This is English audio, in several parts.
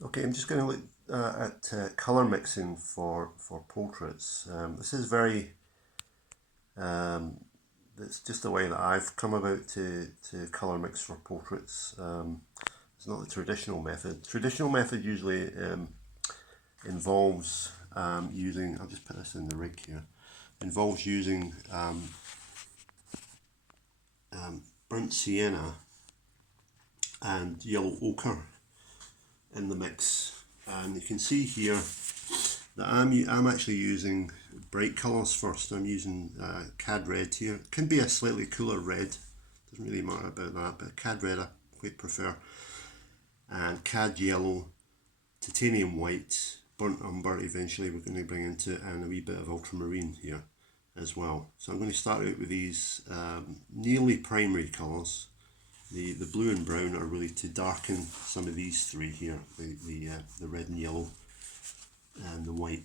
Okay, I'm just going to look at colour mixing for portraits. This is very, um, it's just the way that I've come about to colour mix for portraits. It's not the traditional method. Traditional method usually involves using, I'll just put this in the rig here, involves using burnt sienna and yellow ochre in the mix. And you can see here that I'm actually using bright colours first. I'm using cad red here. It can be a slightly cooler red, doesn't really matter about that, but cad red I quite prefer. And cad yellow, titanium white, burnt umber eventually we're going to bring into it, and a wee bit of ultramarine here as well. So I'm going to start out with these nearly primary colours. The blue and brown are really to darken some of these three here, the red and yellow and the white.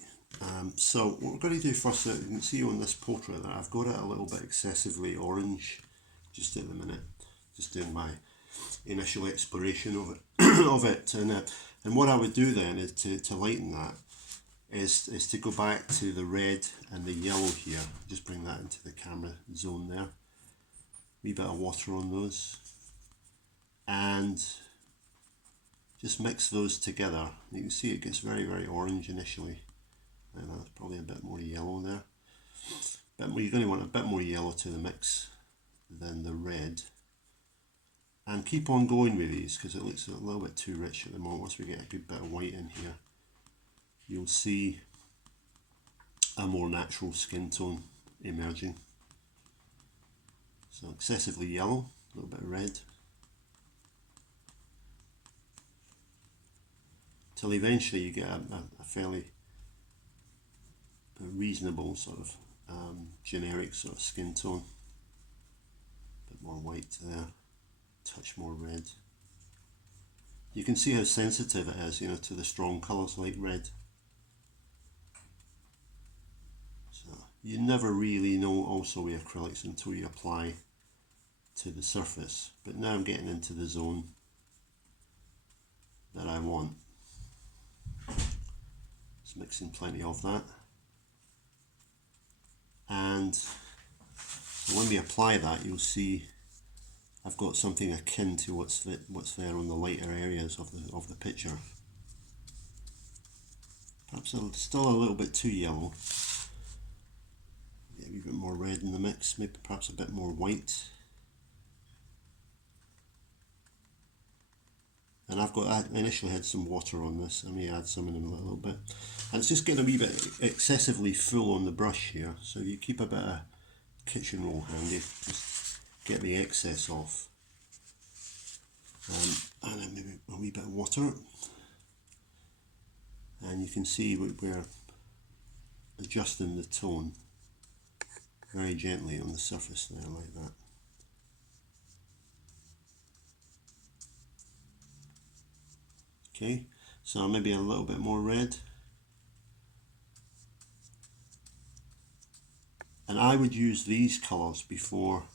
So what we're going to do first, you can see on this portrait that I've got it a little bit excessively orange just at the minute, just doing my initial exploration of it, and what I would do then is to lighten that is to go back to the red and the yellow here, just bring that into the camera zone there, wee bit of water on those, and just mix those together. You can see it gets very orange initially, and that's probably a bit more yellow there. But you're going to want a bit more yellow to the mix than the red. And keep on going with these because it looks a little bit too rich at the moment. Once we get a good bit of white in here, you'll see a more natural skin tone emerging. So excessively yellow, a little bit of red, till eventually you get a fairly reasonable sort of generic sort of skin tone. A bit more white there, touch more red. You can see how sensitive it is, to the strong colours like red. So you never really know also with acrylics until you apply to the surface. But now I'm getting into the zone that I want. Just mixing plenty of that. And when we apply that, you'll see I've got something akin to what's there on the lighter areas of the picture. Perhaps still a little bit too yellow. Get a wee bit more red in the mix, maybe perhaps a bit more white. And I initially had some water on this. I may add some in a little bit. And it's just getting a wee bit excessively full on the brush here. So you keep a bit of kitchen roll handy, just get the excess off. And then maybe a wee bit of water. And you can see we're adjusting the tone very gently on the surface there, like that. Okay, so maybe a little bit more red. And I would use these colours before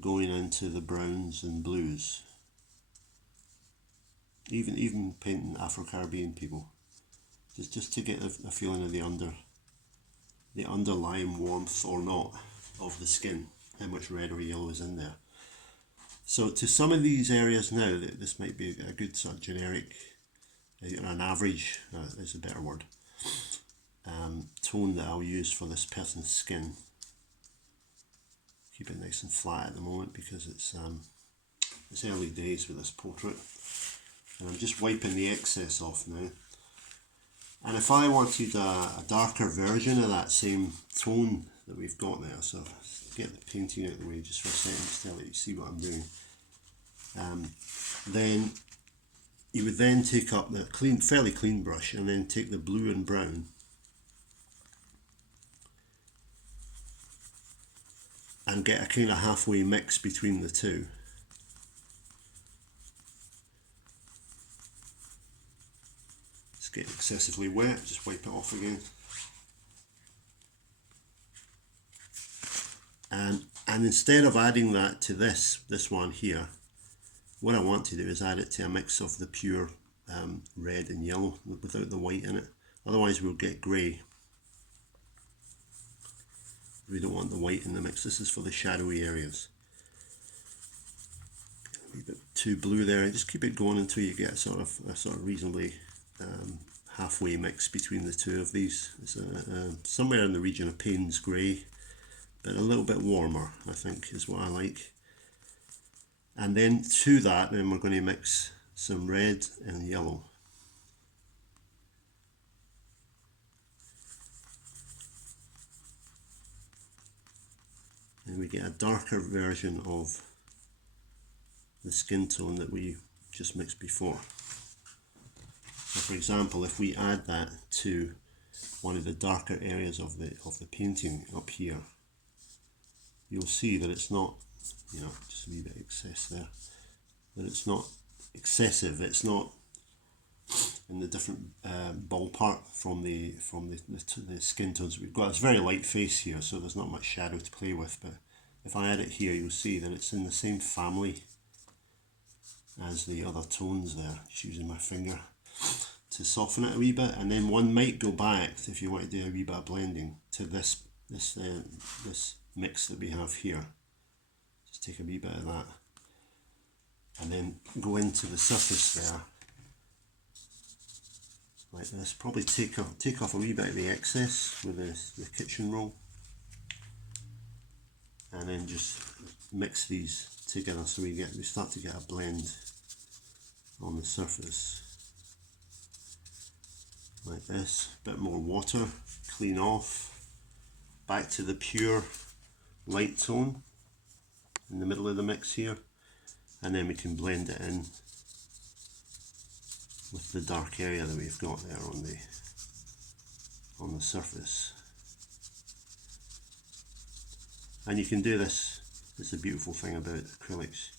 going into the browns and blues. Even painting Afro-Caribbean people, just to get a feeling of the underlying warmth or not of the skin, how much red or yellow is in there. So to some of these areas now, this might be a good sort of generic, an average is a better word, tone that I'll use for this person's skin. Keep it nice and flat at the moment because it's early days with this portrait. And I'm just wiping the excess off now. And if I wanted a darker version of that same tone that we've got there, so get the painting out of the way just for a second, just to let you see what I'm doing. Then you would then take up the fairly clean brush and then take the blue and brown and get a kind of halfway mix between the two. It's getting excessively wet, just wipe it off again. And instead of adding that to this one here, what I want to do is add it to a mix of the pure red and yellow without the white in it. Otherwise we'll get grey. We don't want the white in the mix. This is for the shadowy areas. A wee bit too blue there. Just keep it going until you get a sort of reasonably halfway mix between the two of these. It's somewhere in the region of Payne's grey, but a little bit warmer, I think, is what I like. And then to that, then we're going to mix some red and yellow. And we get a darker version of the skin tone that we just mixed before. So for example, if we add that to one of the darker areas of the painting up here, you'll see that it's not, you know, just a wee bit of excess there, that it's not excessive, it's not in the different ballpark from the skin tones we've got. It's very light face here, so there's not much shadow to play with, but if I add it here, you'll see that it's in the same family as the other tones there. Just using my finger to soften it a wee bit, and then one might go back, if you want to do a wee bit of blending, to this mix that we have here. Just take a wee bit of that and then go into the surface there like this. Probably take off a wee bit of the excess with the kitchen roll, and then just mix these together so we start to get a blend on the surface like this. A bit more water, clean off, back to the pure light tone in the middle of the mix here, and then we can blend it in with the dark area that we've got there on the surface. And you can do this. It's a beautiful thing about acrylics.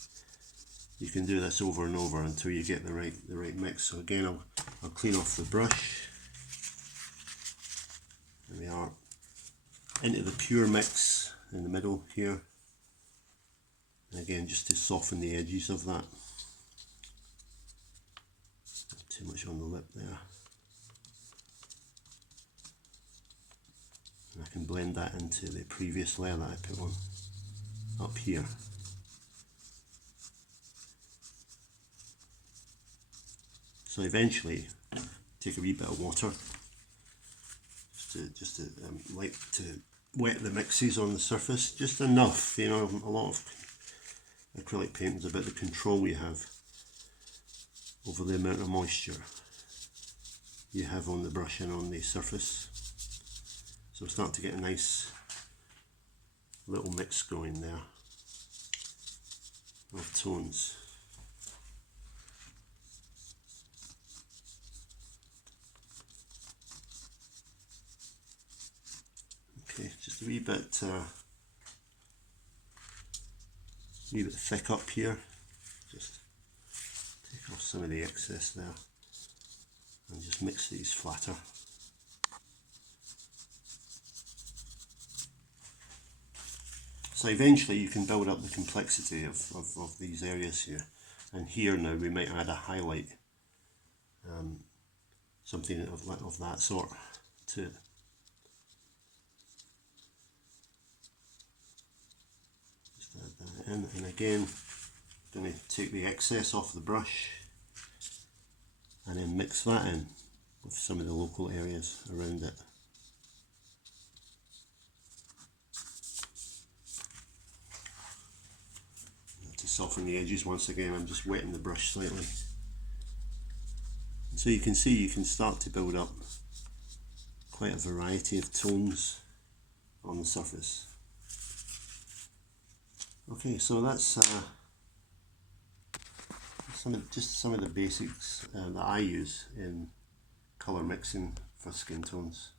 You can do this over and over until you get the right mix. So again, I'll clean off the brush. There we are. Into the pure mix in the middle here. And again, just to soften the edges of that. Not too much on the lip there. And I can blend that into the previous layer that I put on up here. So eventually, take a wee bit of water just to wet the mixes on the surface, just enough. You know, a lot of acrylic paint is about the control we have over the amount of moisture you have on the brush and on the surface. So we're starting to get a nice little mix going there of tones. Okay, just a wee bit thick up here. Just take off some of the excess there and just mix these flatter. So eventually you can build up the complexity of these areas here. And here now we might add a highlight, something of that sort to it. Just add that in, and again I'm going to take the excess off the brush and then mix that in with some of the local areas around it. To soften the edges once again, I'm just wetting the brush slightly. And so you can see you can start to build up quite a variety of tones on the surface. Okay, so that's some of the basics that I use in colour mixing for skin tones.